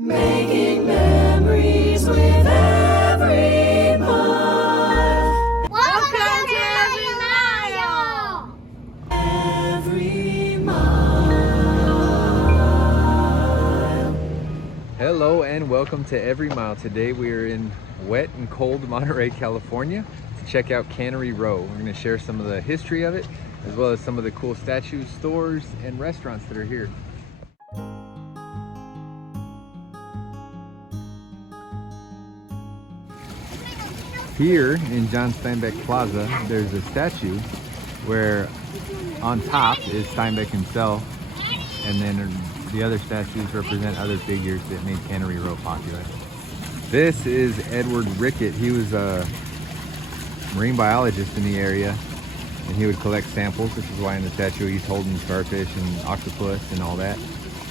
Making memories with every mile. Welcome to Every Mile! Every mile. Hello and welcome to Every Mile. Today we are in wet and cold Monterey, California to check out Cannery Row. We're going to share some of the history of it, as well as some of the cool statues, stores, and restaurants that are here. Here in Steinbeck Plaza, there's a statue where on top is Steinbeck himself, and then the other statues represent other figures that made Cannery Row popular. This is Edward Rickett. He was a marine biologist in the area, and he would collect samples. This is why in the statue he's holding starfish and octopus and all that.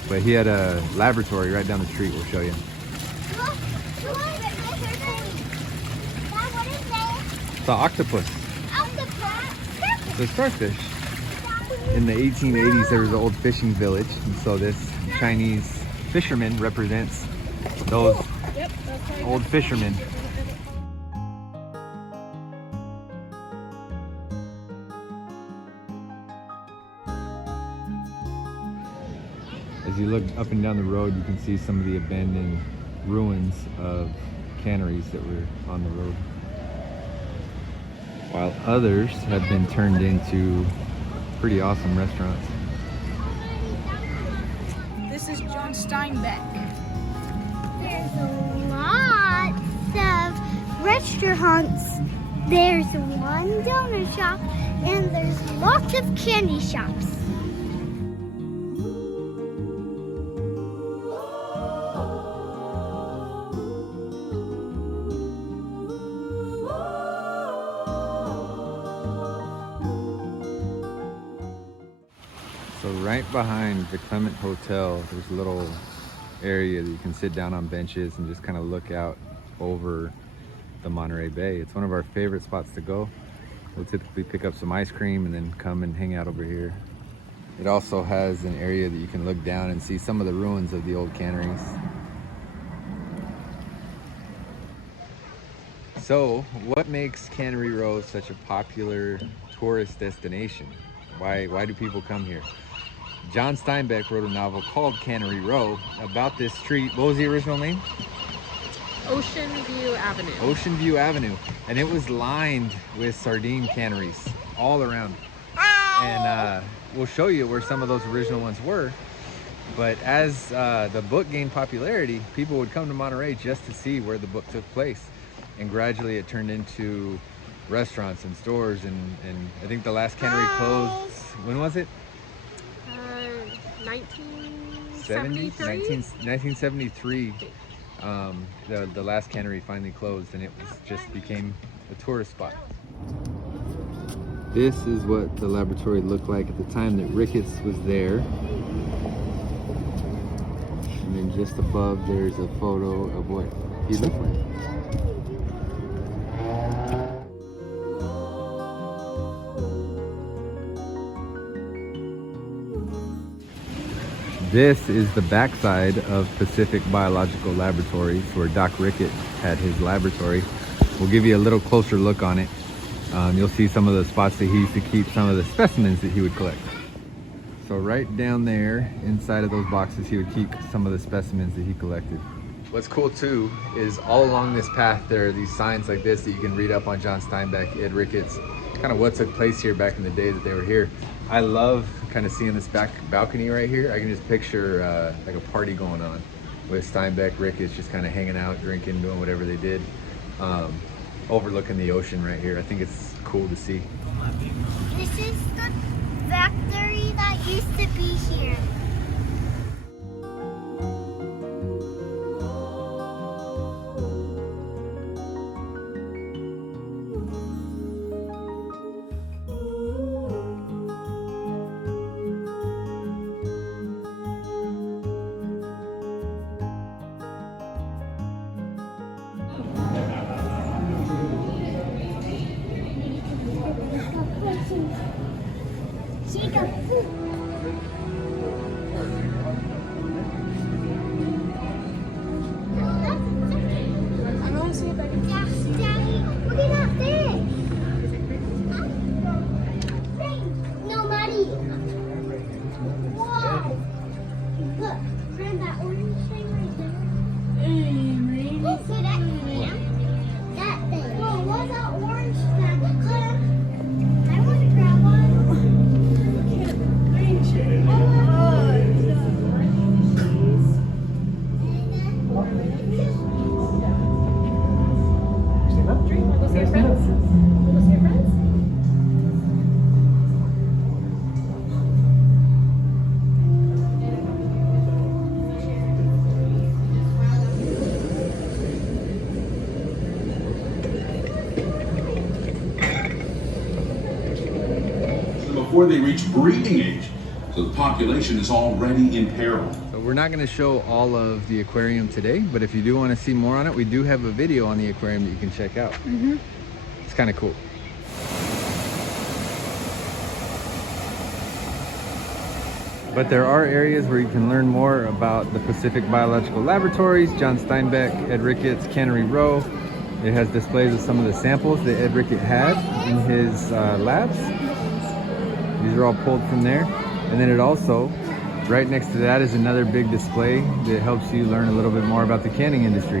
But he had a laboratory right down the street. We'll show you. The octopus. The starfish. In the 1880s, there was an old fishing village, and so this Chinese fisherman represents those old fishermen. As you look up and down the road, you can see some of the abandoned ruins of canneries that were on the road, while others have been turned into pretty awesome restaurants. This is John Steinbeck. There's lots of restaurants. There's one donut shop, and there's lots of candy shops. So right behind the Clement Hotel, there's a little area that you can sit down on benches and just kind of look out over the Monterey Bay. It's one of our favorite spots to go. We'll typically pick up some ice cream and then come and hang out over here. It also has an area that you can look down and see some of the ruins of the old canneries. So, what makes Cannery Row such a popular tourist destination? Why do people come here? John Steinbeck wrote a novel called Cannery Row about this street. What was the original name? Ocean View Avenue. Ocean View Avenue. And it was lined with sardine canneries all around. And we'll show you where some of those original ones were. But as the book gained popularity, people would come to Monterey just to see where the book took place. And gradually it turned into restaurants and stores, and I think the last cannery closed, when was it? 1973. The last cannery finally closed, and it just became a tourist spot. This is what the laboratory looked like at the time that Ricketts was there. And then just above there's a photo of what he looked like. This is the backside of Pacific Biological Laboratories, where Doc Rickett had his laboratory. We'll give you a little closer look on it. You'll see some of the spots that he used to keep some of the specimens that he would collect. So right down there, inside of those boxes, he would keep some of the specimens that he collected. What's cool too is all along this path there are these signs like this that you can read up on John Steinbeck, Ed Ricketts, kind of what took place here back in the day that they were here. I love kind of seeing this back balcony right here. I can just picture like a party going on with Steinbeck, Ricketts just kind of hanging out, drinking, doing whatever they did, overlooking the ocean right here. I think it's cool to see. This is the factory that used to be here. She got food. before they reach breeding age. So the population is already in peril. So we're not going to show all of the aquarium today, but if you do want to see more on it, we do have a video on the aquarium that you can check out. It's kind of cool. But there are areas where you can learn more about the Pacific Biological Laboratories, John Steinbeck, Ed Ricketts, Cannery Row. It has displays of some of the samples that Ed Rickett had in his labs. These are all pulled from there. And then it also, right next to that is another big display that helps you learn a little bit more about the canning industry.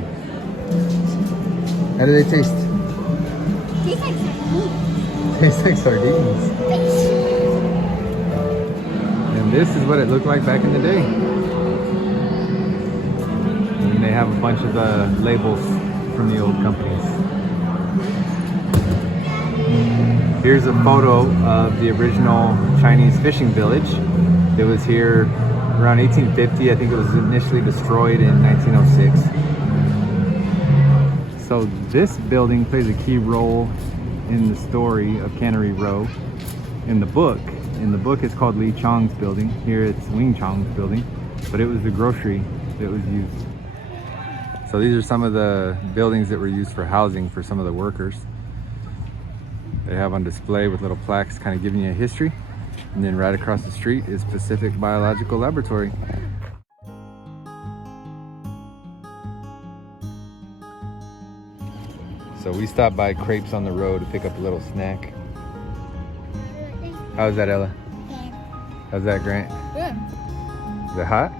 How do they taste? Tastes like sardines. Tastes like sardines. And this is what it looked like back in the day. And they have a bunch of labels from the old companies. Here's a photo of the original Chinese fishing village. It was here around 1850. I think it was initially destroyed in 1906. So this building plays a key role in the story of Cannery Row. In the book it's called Li Chong's building. Here it's Wing Chong's building, but it was the grocery that was used. So these are some of the buildings that were used for housing for some of the workers. They have on display with little plaques kind of giving you a history. And then right across the street is Pacific Biological Laboratory. So we stopped by Crepes on the Road to pick up a little snack. How's that, Ella? Yeah. How's that, Grant? Good. Is it hot?